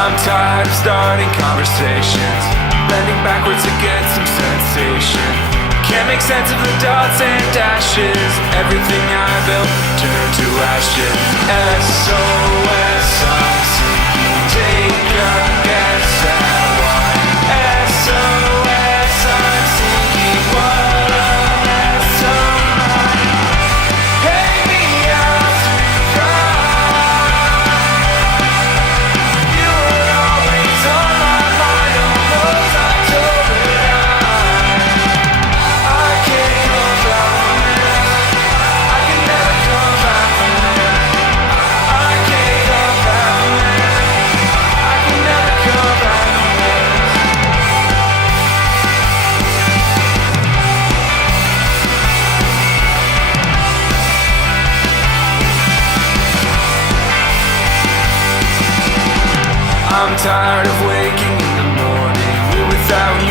I'm tired of starting conversations, bending backwards to get some sensation. Can't make sense of the dots and dashes. Everything I built turned to ashes. SOS, I'm sinking. Take a guess at why. SOS, I'm sinking. What a mess am I? Pay me out to cry. You were always on my mind, almost October night. I can't come back from this. I can never come back from this. I can't come back from this. I can never come back from this. I'm tired of waking in the morning without you.